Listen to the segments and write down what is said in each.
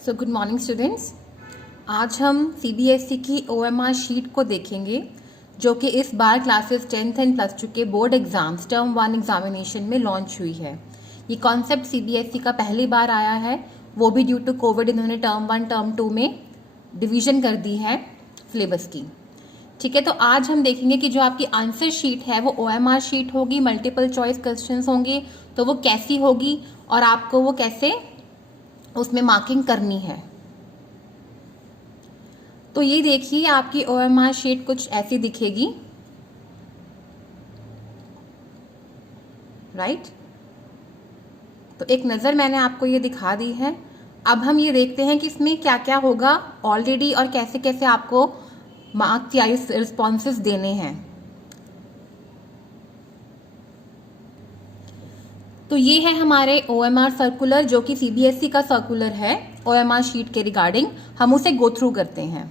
So good morning students. आज हम CBSE की ओएमआर शीट को देखेंगे जो कि इस बार क्लासेस 10th एंड प्लस 2 के बोर्ड एग्जाम्स टर्म 1 एग्जामिनेशन में लॉन्च हुई है। ये कॉन्सेप्ट सीबीएसई का पहली बार आया है, वो भी ड्यू टू कोविड इन्होंने टर्म 1 टर्म 2 में डिवीजन कर दी है सिलेबस की। ठीक है, तो आज हम देखेंगे कि जो आपकी आंसर शीट है वो ओएमआर शीट होगी, मल्टीपल चॉइस क्वेश्चंस होंगे, तो वो कैसी होगी और आपको वो कैसे उसमें मार्किंग करनी है। तो ये देखिए आपकी ओएमआर शीट कुछ ऐसी दिखेगी, राइट। तो एक नजर मैंने आपको ये दिखा दी है। अब हम ये देखते हैं कि इसमें क्या क्या होगा ऑलरेडी और कैसे कैसे आपको मार्क्स या रिस्पॉन्सेस देने हैं। तो ये है हमारे ओएमआर सर्कुलर जो कि सीबीएसई का सर्कुलर है ओएमआर शीट के रिगार्डिंग। हम उसे गो थ्रू करते हैं।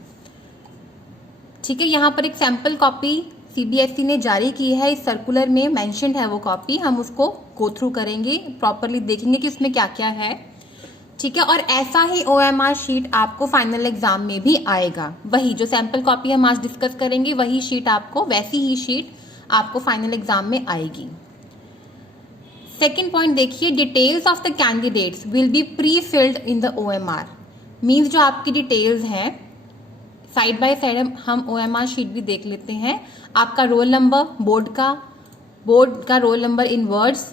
ठीक है, यहाँ पर एक सैंपल कॉपी सीबीएसई ने जारी की है, इस सर्कुलर में मेंशन्ड है वो कॉपी। हम उसको गो थ्रू करेंगे, प्रॉपरली देखेंगे कि उसमें क्या क्या है। ठीक है, और ऐसा ही ओएमआर शीट आपको फाइनल एग्जाम में भी आएगा। वही जो सैंपल कॉपी हम आज डिस्कस करेंगे वही शीट आपको, वैसी ही शीट आपको फाइनल एग्जाम में आएगी। सेकेंड पॉइंट देखिए, details of the candidates will be prefilled in the OMR. Means जो आपकी डिटेल्स हैं, साइड बाय साइड हम ओएमआर शीट भी देख लेते हैं। आपका रोल नंबर, बोर्ड का roll number in words,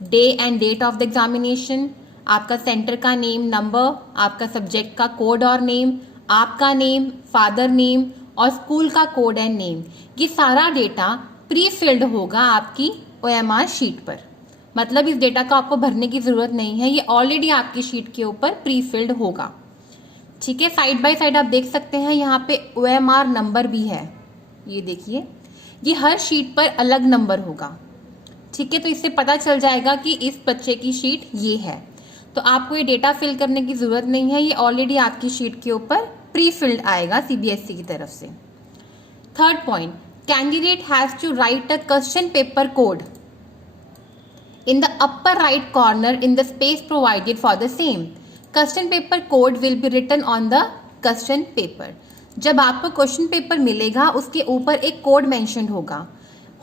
day and date of the examination, आपका सेंटर का नेम, नंबर, आपका सब्जेक्ट का कोड और नेम, आपका नेम, फादर नेम और स्कूल का कोड एंड नेम, ये सारा डेटा प्री फिल्ड होगा आपकी ओएमआर शीट पर। मतलब इस डेटा को आपको भरने की जरूरत नहीं है, ये ऑलरेडी आपकी शीट के ऊपर प्री फिल्ड होगा। ठीक है, साइड बाय साइड आप देख सकते हैं यहाँ पे ओएमआर नंबर भी है, ये देखिए, ये हर शीट पर अलग नंबर होगा। ठीक है, तो इससे पता चल जाएगा कि इस बच्चे की शीट ये है। तो आपको ये डेटा फिल करने की जरूरत नहीं है, ये ऑलरेडी आपकी शीट के ऊपर प्री फिल्ड आएगा सीबीएसई की तरफ से। Third point, candidate has to write a question paper code in the upper right corner in the space provided for the same. Question paper code will be written on the question paper. जब आपको question paper मिलेगा उसके ऊपर एक code mention होगा।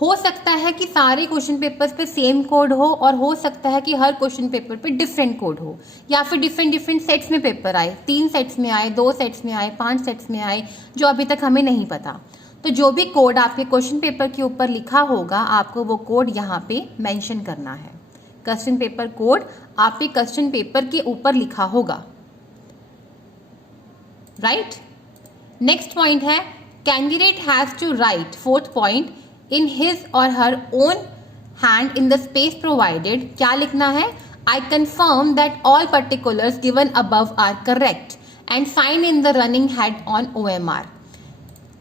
हो सकता है कि सारे क्वेश्चन पेपर्स पे सेम कोड हो और हो सकता है कि हर क्वेश्चन पेपर पे डिफरेंट कोड हो, या फिर डिफरेंट सेट्स में पेपर आए, 3 सेट्स में आए, 2 सेट्स में आए, 5 सेट्स में आए, जो अभी तक हमें नहीं पता। तो जो भी कोड आपके क्वेश्चन पेपर के ऊपर लिखा होगा आपको वो कोड यहाँ पे मेंशन करना है। क्वेश्चन पेपर कोड आपके क्वेश्चन पेपर के ऊपर लिखा होगा, राइट। नेक्स्ट पॉइंट है, candidate has to write, fourth point, in his or her own hand in the space provided. क्या लिखना है? I confirm that all particulars given above are correct and sign in the running head on OMR.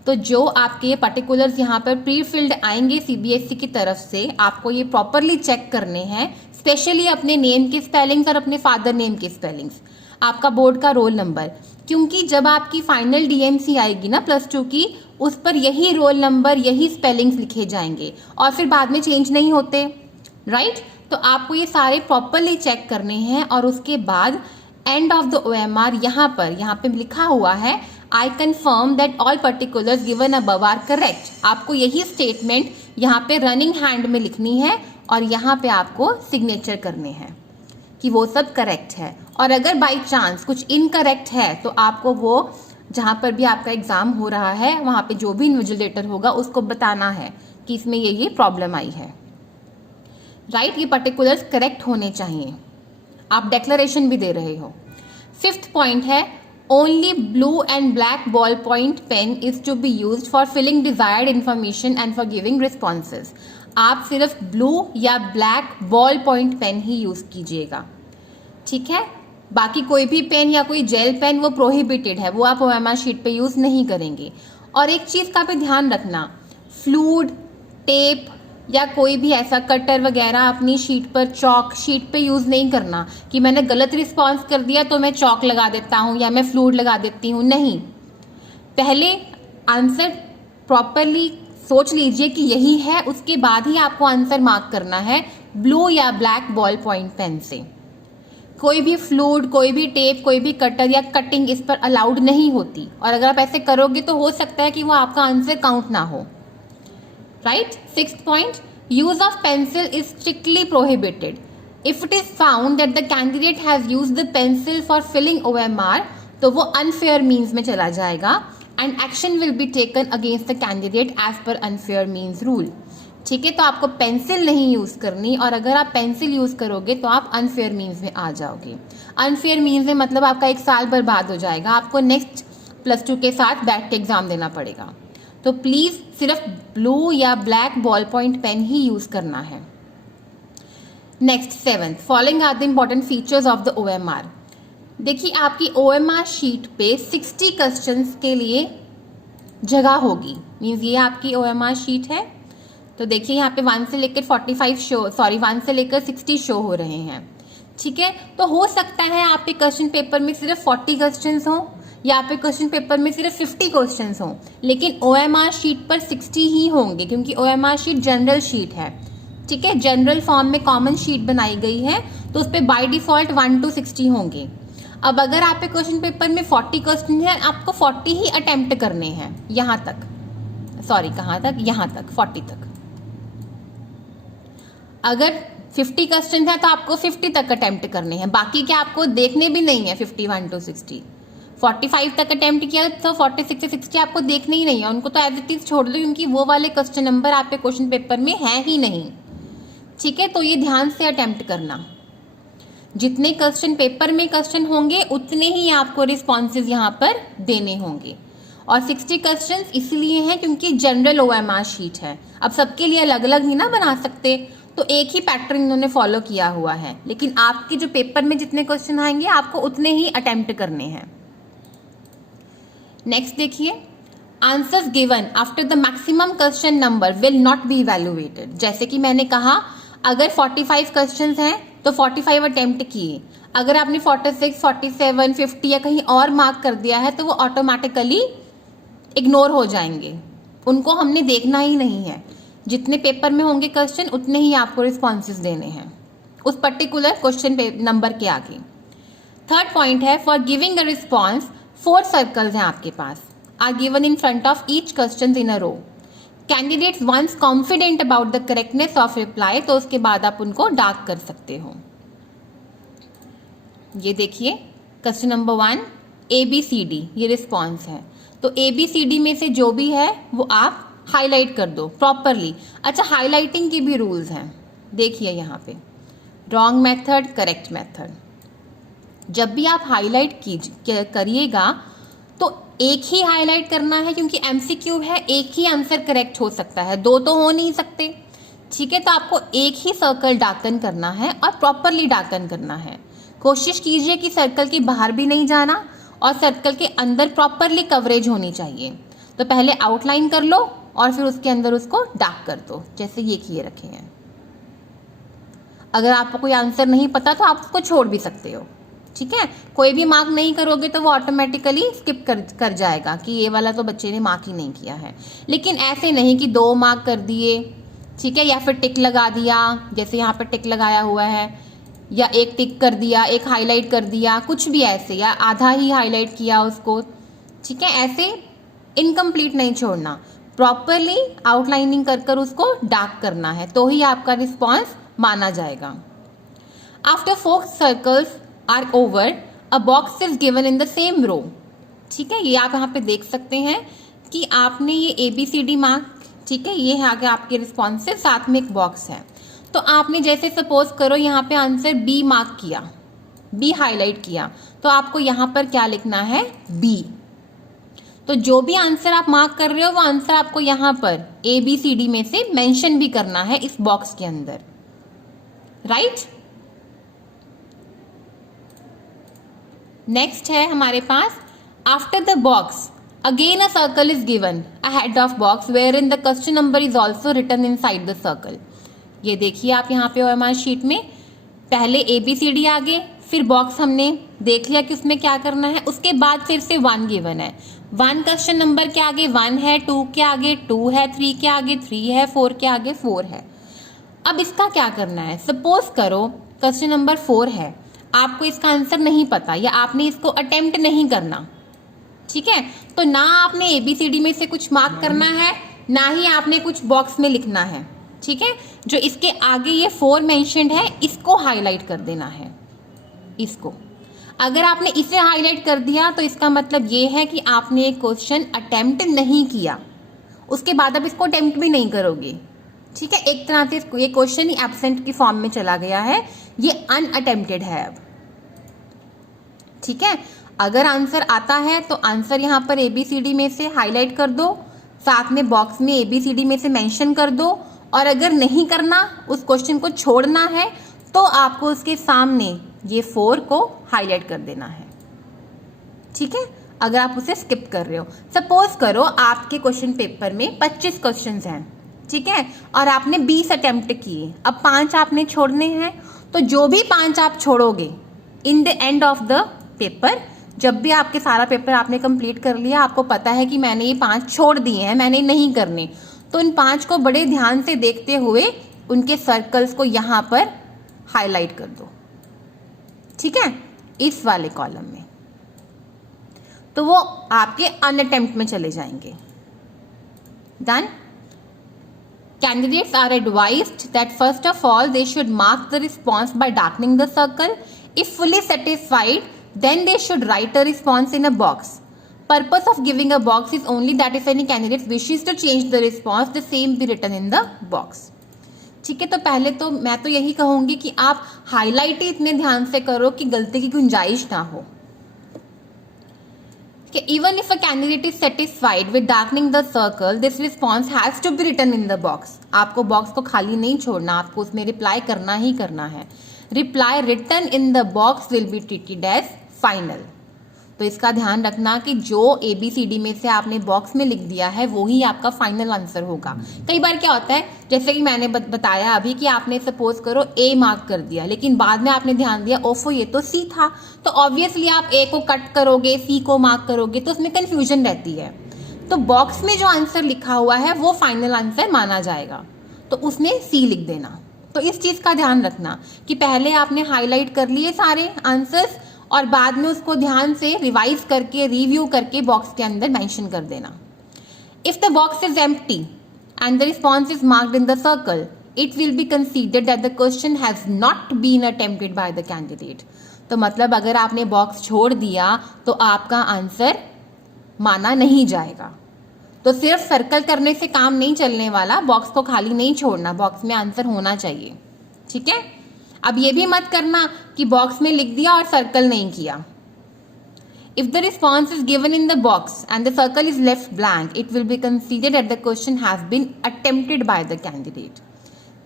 तो जो आपके ये particulars यहाँ पर pre filled आएंगे सीबीएसई की तरफ से, आपको ये प्रॉपरली चेक करने हैं, स्पेशली अपने नेम के स्पेलिंग्स और अपने फादर नेम के स्पेलिंग्स, आपका बोर्ड का रोल नंबर, क्योंकि जब आपकी फाइनल डीएमसी आएगी ना प्लस 2 की, उस पर यही रोल नंबर, यही स्पेलिंग्स लिखे जाएंगे और फिर बाद में चेंज नहीं होते, राइट। तो आपको ये सारे प्रॉपरली चेक करने हैं और उसके बाद एंड ऑफ द ओएमआर यहाँ पे लिखा हुआ है, I confirm that all particulars given above are correct. आपको यही स्टेटमेंट यहाँ पे रनिंग हैंड में लिखनी है और यहाँ पे आपको सिग्नेचर करने हैं कि वो सब करेक्ट है। और अगर बाई चांस कुछ इनकरेक्ट है तो आपको वो जहाँ पर भी आपका एग्जाम हो रहा है वहाँ पे जो भी इन्विजिलेटर होगा उसको बताना है कि इसमें ये प्रॉब्लम आई है, राइट। ये पर्टिकुलर्स करेक्ट होने चाहिए, आप डिक्लेरेशन भी दे रहे हो। फिफ्थ पॉइंट है, only blue and black ball point pen is to be used for filling desired information and for giving responses. आप सिर्फ ब्लू या ब्लैक बॉल पॉइंट पेन ही यूज कीजिएगा, ठीक है। बाकी कोई भी पेन या कोई जेल पेन वो प्रोहिबिटेड है, वो आप ओएमआर शीट पे यूज नहीं करेंगे। और एक चीज का भी ध्यान रखना, फ्लूड, टेप या कोई भी ऐसा कटर वगैरह अपनी शीट पर, चौक शीट पे यूज नहीं करना कि मैंने गलत रिस्पॉन्स कर दिया तो मैं चौक लगा देता हूँ या मैं फ्लूड लगा देती हूँ। नहीं, पहले आंसर प्रॉपरली सोच लीजिए कि यही है, उसके बाद ही आपको आंसर मार्क करना है ब्लू या ब्लैक बॉल पॉइंट पेन से। कोई भी फ्लूइड, कोई भी टेप, कोई भी कटर या कटिंग इस पर अलाउड नहीं होती, और अगर आप ऐसे करोगे तो हो सकता है कि वो आपका आंसर काउंट ना हो, राइट। 6th पॉइंट, use of pencil is strictly prohibited if it is found that the candidate has used the pencil for filling OMR, तो वो अनफेयर मीन्स में चला जाएगा and action will be taken against the candidate as per unfair means rule. ठीक है, तो आपको pencil नहीं यूज करनी, और अगर आप पेंसिल यूज करोगे तो आप अनफेयर मीन्स में आ जाओगे। अनफेयर मीन्स में मतलब आपका 1 साल बर्बाद हो जाएगा, आपको नेक्स्ट +2 के साथ बैठ के एग्जाम देना पड़ेगा। तो प्लीज सिर्फ ब्लू या ब्लैक बॉल पॉइंट पेन ही यूज करना है। Next 7th, following are the important features of the OMR। देखिए आपकी OMR शीट पे 60 क्वेश्चंस के लिए जगह होगी, मीन्स ये आपकी OMR शीट है। तो देखिए यहाँ पे 1 से लेकर 1 से लेकर 60 शो हो रहे हैं। ठीक है, तो हो सकता है आपके क्वेश्चन पेपर में सिर्फ 40 क्वेश्चंस हो या आपके क्वेश्चन पेपर में सिर्फ 50 क्वेश्चंस हो, लेकिन OMR शीट पर 60 ही होंगे, क्योंकि OMR शीट जनरल शीट है। ठीक है, जनरल फॉर्म में कॉमन शीट बनाई गई है, तो उस पर बाय डिफॉल्ट 1 to 60 होंगे। अब अगर आपके क्वेश्चन पेपर में 40 क्वेश्चन है, आपको 40 ही अटेम्प्ट करने हैं, यहाँ तक, कहाँ तक, यहाँ तक, 40 तक। अगर 50 क्वेश्चन है तो आपको 50 तक अटेम्प्ट करने हैं, बाकी क्या आपको देखने भी नहीं है। 51 to 60, 45 तक अटेम्प्ट किया तो 46 से 60 आपको देखने ही नहीं है, उनको तो एज इट इज छोड़ दो, क्योंकि वो वाले क्वेश्चन नंबर आपके क्वेश्चन पेपर में है ही नहीं। ठीक है, तो ये ध्यान से अटेम्प्ट करना, जितने क्वेश्चन पेपर में क्वेश्चन होंगे उतने ही आपको रिस्पॉन्सेज यहाँ पर देने होंगे। और 60 क्वेश्चन इसलिए हैं क्योंकि जनरल OMR शीट है, अब सबके लिए अलग अलग ही ना बना सकते, तो एक ही पैटर्न इन्होंने फॉलो किया हुआ है, लेकिन आपके जो पेपर में जितने क्वेश्चन आएंगे आपको उतने ही अटेम्प्ट करने हैं। नेक्स्ट देखिए, answers given after the maximum question number will not be evaluated. जैसे कि मैंने कहा, अगर 45 क्वेश्चंस हैं तो 45 अटेम्प्ट किए, अगर आपने 46, 47, 50 या कहीं और मार्क कर दिया है तो वो ऑटोमेटिकली इग्नोर हो जाएंगे, उनको हमने देखना ही नहीं है। जितने पेपर में होंगे क्वेश्चन उतने ही आपको रिस्पॉन्सेज देने हैं उस पर्टिकुलर क्वेश्चन नंबर के आगे। 3rd पॉइंट है, for giving a response 4 circles हैं आपके पास, are given in front of each question in a row. Candidates once confident about the correctness of reply, तो उसके बाद आप उनको डार्क कर सकते हो। ये देखिए क्वेश्चन नंबर 1 ABCD, ये रिस्पॉन्स है, तो ABCD में से जो भी है वो आप हाईलाइट कर दो प्रॉपरली। अच्छा, हाईलाइटिंग की भी रूल्स हैं, देखिए यहाँ पे रॉन्ग मेथड, करेक्ट मेथड। जब भी आप हाईलाइट करिएगा तो एक ही हाईलाइट करना है, क्योंकि MCQ है, एक ही आंसर करेक्ट हो सकता है, 2 तो हो नहीं सकते। ठीक है, तो आपको एक ही सर्कल डार्कन करना है और प्रॉपरली डार्कन करना है। कोशिश कीजिए कि सर्कल के बाहर भी नहीं जाना और सर्कल के अंदर प्रॉपरली कवरेज होनी चाहिए। तो पहले आउटलाइन कर लो और फिर उसके अंदर उसको डार्क कर दो, जैसे ये किए रखे हैं। अगर आपको कोई आंसर नहीं पता तो आप उसको छोड़ भी सकते हो। ठीक है, कोई भी मार्क नहीं करोगे तो वो ऑटोमेटिकली स्किप कर जाएगा कि ये वाला तो बच्चे ने मार्क ही नहीं किया है। लेकिन ऐसे नहीं कि 2 मार्क कर दिए, ठीक है, या फिर टिक लगा दिया, जैसे यहाँ पर टिक लगाया हुआ है, या एक टिक कर दिया, एक हाईलाइट कर दिया, कुछ भी ऐसे, या आधा ही हाईलाइट किया उसको। ठीक है, ऐसे इनकम्प्लीट नहीं छोड़ना, प्रॉपरली आउटलाइनिंग कर उसको डार्क करना है, तो ही आपका रिस्पॉन्स माना जाएगा। After 4 circles are over, a box is given in the same row. ठीक है, ये आप यहाँ पे देख सकते हैं कि आपने ये ABCD मार्क, ठीक है, ये है आगे आपके रिस्पॉन्सेज, साथ में एक बॉक्स है। तो आपने जैसे सपोज करो यहाँ पे आंसर B मार्क किया, B हाईलाइट किया, तो आपको यहाँ पर क्या लिखना है, B। तो जो भी आंसर आप मार्क कर रहे हो वो आंसर आपको यहाँ पर ABCD में से मेंशन भी करना है इस बॉक्स के अंदर, राइट। नेक्स्ट है हमारे पास, after the box again a circle is given ahead of box wherein the question number is also written inside the circle. ये देखिए आप यहाँ पे OMR शीट में पहले ABCD आगे, फिर बॉक्स हमने देख लिया कि उसमें क्या करना है, उसके बाद फिर से 1 गिवन है, 1 क्वेश्चन नंबर के आगे 1 है, 2 के आगे 2 है, 3 के आगे 3 है, 4 के आगे 4 है। अब इसका क्या करना है, सपोज करो क्वेश्चन नंबर 4 है, आपको इसका आंसर नहीं पता या आपने इसको अटेम्प्ट नहीं करना, ठीक है, तो ना आपने ABCD में से कुछ मार्क करना है, ना ही आपने कुछ बॉक्स में लिखना है, ठीक है। जो इसके आगे ये 4 मेंशन्ड है इसको हाईलाइट कर देना है। इसको अगर आपने इसे हाईलाइट कर दिया तो इसका मतलब ये है कि आपने एक क्वेश्चन अटेम्प्ट नहीं किया, उसके बाद आप इसको अटेम्प्ट भी नहीं करोगे, ठीक है। एक तरह से ये क्वेश्चन ही एब्सेंट की फॉर्म में चला गया है, ये अनअटेम्प्टेड है अब, ठीक है। अगर आंसर आता है तो आंसर यहाँ पर ABCD में से हाईलाइट कर दो, साथ में बॉक्स में ABCD में से मेंशन कर दो, और अगर नहीं करना, उस क्वेश्चन को छोड़ना है, तो आपको उसके सामने ये 4 को हाईलाइट कर देना है, ठीक है। अगर आप उसे स्किप कर रहे हो, सपोज करो आपके क्वेश्चन पेपर में 25 क्वेश्चंस हैं, ठीक है, और आपने 20 अटेम्प्ट किए, अब 5 आपने छोड़ने हैं, तो जो भी 5 आप छोड़ोगे in the end of the paper, जब भी आपके सारा पेपर आपने कंप्लीट कर लिया, आपको पता है कि मैंने ये 5 छोड़ दिए हैं, मैंने नहीं करने, तो इन 5 को बड़े ध्यान से देखते हुए उनके सर्कल्स को यहां पर हाईलाइट कर दो, ठीक है, इस वाले कॉलम में, तो वो आपके अनअटेम्प्ट में चले जाएंगे। Done. Candidates are advised that first of all they should mark the response by darkening the circle. If fully satisfied, then they should write a response in a box. Purpose of giving a box is only that if any candidate wishes to change the response, the same be written in the box. ठीक है, तो पहले तो मैं तो यही कहूंगी कि आप हाईलाइट ही इतने ध्यान से करो कि गलती की गुंजाइश ना हो। Even if a candidate is satisfied with darkening the circle, this response has to be written in the box. आपको बॉक्स को खाली नहीं छोड़ना, आपको उसमें रिप्लाई करना ही करना है। Reply written in the box will be treated as final. तो इसका ध्यान रखना कि जो ABCD में से आपने बॉक्स में लिख दिया है वो ही आपका फाइनल आंसर होगा। कई बार क्या होता है, जैसे कि मैंने बताया अभी कि आपने सपोज करो A मार्क कर दिया, लेकिन बाद में आपने ध्यान दिया ओफो ये तो C था, तो ऑब्वियसली आप A को कट करोगे, C को मार्क करोगे, तो उसमें कंफ्यूजन रहती है। तो बॉक्स में जो आंसर लिखा हुआ है वो फाइनल आंसर माना जाएगा, तो उसमें C लिख देना। तो इस चीज का ध्यान रखना कि पहले आपने हाईलाइट कर लिए सारे आंसर्स और बाद में उसको ध्यान से रिवाइज करके रिव्यू करके बॉक्स के अंदर मेंशन कर देना। If the box is empty and the response is marked in the circle, it will be considered that the question has not been attempted by the candidate. तो मतलब अगर आपने बॉक्स छोड़ दिया तो आपका आंसर माना नहीं जाएगा। तो सिर्फ सर्कल करने से काम नहीं चलने वाला, बॉक्स को खाली नहीं छोड़ना, बॉक्स में आंसर होना चाहिए, ठीक है। अब ये भी मत करना कि बॉक्स में लिख दिया और सर्कल नहीं किया। If the response is given in the box and the circle is left blank, it will be considered that the question has been attempted by the candidate,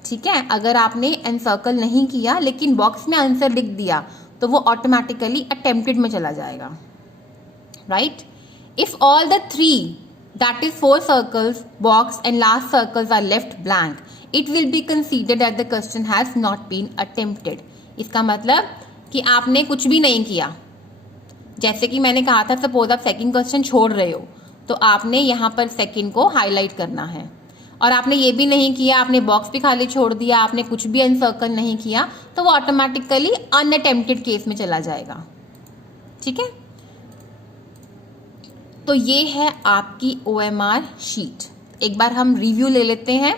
ठीक है। अगर आपने एनसर्कल नहीं किया लेकिन बॉक्स में आंसर लिख दिया तो वो ऑटोमेटिकली अटेम्प्टेड में चला जाएगा, right. If all the 3 that is 4 circles, box and last circles are left blank, it will be considered that the question has not been attempted. इसका मतलब कि आपने कुछ भी नहीं किया। जैसे कि मैंने कहा था, सपोज आप सेकंड क्वेश्चन छोड़ रहे हो तो आपने यहाँ पर सेकंड को हाईलाइट करना है, और आपने ये भी नहीं किया, आपने बॉक्स भी खाली छोड़ दिया, आपने कुछ भी अनसर्कल नहीं किया, तो वो ऑटोमेटिकली अनअटेम्प्टेड केस में चला जाएगा, ठीक है। तो ये है आपकी OMR शीट। एक बार हम रिव्यू ले लेते हैं।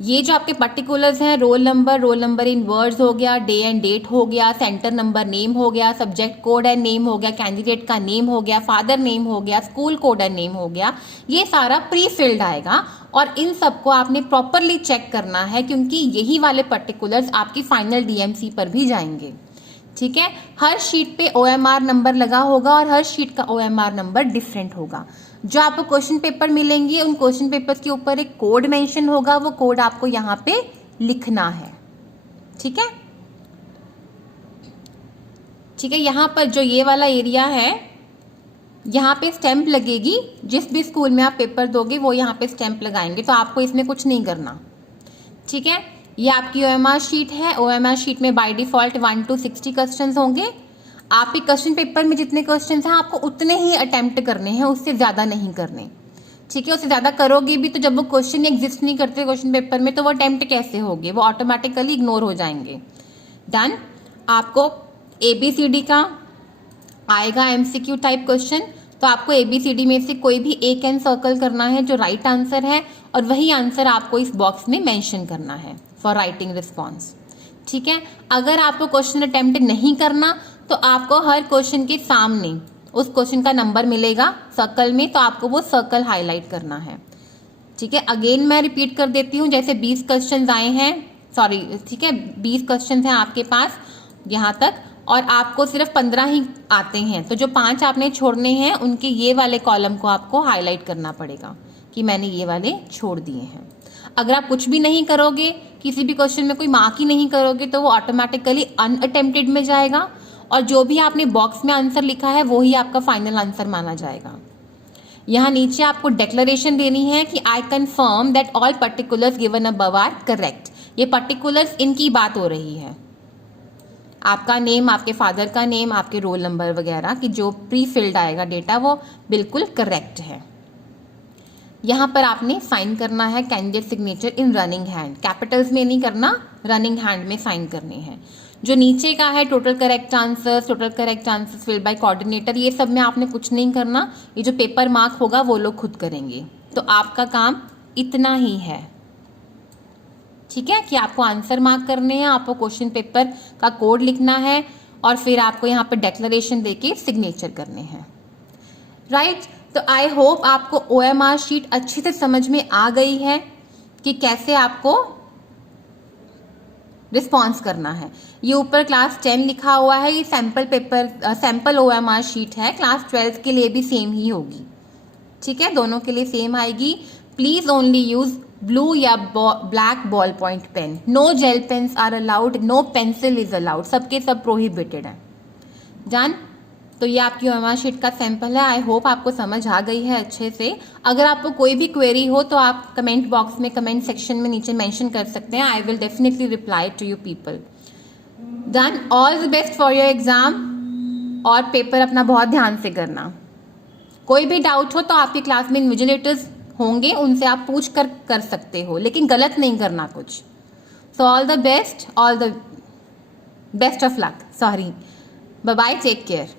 ये जो आपके पर्टिकुलर्स हैं, रोल नंबर इन वर्ड्स हो गया, डे एंड डेट हो गया, सेंटर नंबर नेम हो गया, सब्जेक्ट कोड एंड नेम हो गया, कैंडिडेट का नेम हो गया, फादर नेम हो गया, स्कूल कोड एंड नेम हो गया, ये सारा प्री फिल्ड आएगा और इन सबको आपने प्रॉपरली चेक करना है क्योंकि यही वाले पर्टिकुलर्स आपकी फाइनल DMC पर भी जाएंगे, ठीक है। हर शीट पे OMR नंबर लगा होगा और हर शीट का OMR नंबर डिफरेंट होगा। जो आपको क्वेश्चन पेपर मिलेंगे उन क्वेश्चन पेपर के ऊपर एक कोड मेंशन होगा, वो कोड आपको यहाँ पे लिखना है, ठीक है। ठीक है, यहाँ पर जो ये वाला एरिया है यहाँ पे स्टैंप लगेगी। जिस भी स्कूल में आप पेपर दोगे वो यहाँ पे स्टैंप लगाएंगे, तो आपको इसमें कुछ नहीं करना, ठीक है। ये आपकी OMR शीट है। OMR शीट में बाय डिफॉल्ट 1 to 60 क्वेश्चंस होंगे। आपके क्वेश्चन पेपर में जितने क्वेश्चंस हैं आपको उतने ही अटेम्प्ट करने हैं, उससे ज्यादा नहीं करने, ठीक है। उससे ज्यादा करोगे भी तो जब वो क्वेश्चन एग्जिस्ट नहीं करते क्वेश्चन पेपर में तो वो अटेम्प्ट कैसे होंगे, वो ऑटोमेटिकली इग्नोर हो जाएंगे। डन। आपको ABCD का आएगा MCQ टाइप क्वेश्चन, तो आपको ABCD में से कोई भी एक एन सर्कल करना है जो राइट आंसर है, और वही आंसर आपको इस बॉक्स में मेंशन करना है फॉर राइटिंग रिस्पॉन्स। ठीक है, अगर आपको क्वेश्चन अटेम्प्ट नहीं करना तो आपको हर क्वेश्चन के सामने उस क्वेश्चन का नंबर मिलेगा सर्कल में, तो आपको वो सर्कल हाईलाइट करना है। ठीक है, अगेन मैं रिपीट कर देती हूँ, जैसे 20 क्वेश्चन आए हैं, सॉरी, ठीक है, 20 क्वेश्चन हैं आपके पास यहाँ तक, और आपको सिर्फ 15 ही आते हैं, तो जो 5 आपने छोड़ने हैं उनके ये वाले कॉलम को आपको हाईलाइट करना पड़ेगा कि मैंने ये वाले छोड़ दिए हैं। अगर आप कुछ भी नहीं करोगे, किसी भी क्वेश्चन में कोई मार्क ही नहीं करोगे, तो वो ऑटोमेटिकली अनअटेम्प्टेड में जाएगा, और जो भी आपने बॉक्स में आंसर लिखा है वो ही आपका फाइनल आंसर माना जाएगा। यहाँ नीचे आपको डेक्लेरेशन देनी है कि I confirm that all particulars given above are correct. ये पर्टिकुलर्स इनकी बात हो रही है, आपका नेम, आपके फादर का नेम, आपके रोल नंबर वगैरह की जो प्री फिल्ड आएगा डेटा वो बिल्कुल करेक्ट है। यहाँ पर आपने साइन करना है कैंडिडेट सिग्नेचर इन रनिंग हैंड, कैपिटल्स में नहीं करना, रनिंग हैंड में साइन करने हैं। जो नीचे का है total correct answers filled by coordinator, ये सब में आपने कुछ नहीं करना, ये जो पेपर मार्क होगा वो लोग खुद करेंगे। तो आपका काम इतना ही है, ठीक है, कि आपको आंसर मार्क करने हैं, आपको क्वेश्चन पेपर का कोड लिखना है, और फिर आपको यहाँ पर डेक्लेरेशन देके सिग्नेचर करने हैं। राइट, तो आई होप आपको OMR शीट अच्छी से समझ में आ गई है कि कैसे आपको रिस्पॉन्स करना है। ये ऊपर क्लास 10 लिखा हुआ है, ये सैंपल OMR शीट है, क्लास 12 के लिए भी सेम ही होगी। ठीक है, दोनों के लिए सेम आएगी। प्लीज ओनली यूज ब्लू या black ball point pen, no gel pens are allowed, no pencil is allowed, सबके सब प्रोहिबिटेड है। डन, तो ये आपकी OMR शीट का सैंपल है। आई होप आपको समझ आ गई है अच्छे से। अगर आपको कोई भी क्वेरी हो तो आप कमेंट बॉक्स में, कमेंट सेक्शन में नीचे मेंशन कर सकते हैं, I will definitely reply to you people. Done, all the best for your exam, और पेपर अपना बहुत ध्यान से करना। कोई भी डाउट हो तो आपकी क्लास में इन्विजिलेटर्स होंगे, उनसे आप पूछ कर सकते हो, लेकिन गलत नहीं करना कुछ। So all the best of luck, sorry, bye bye, take care.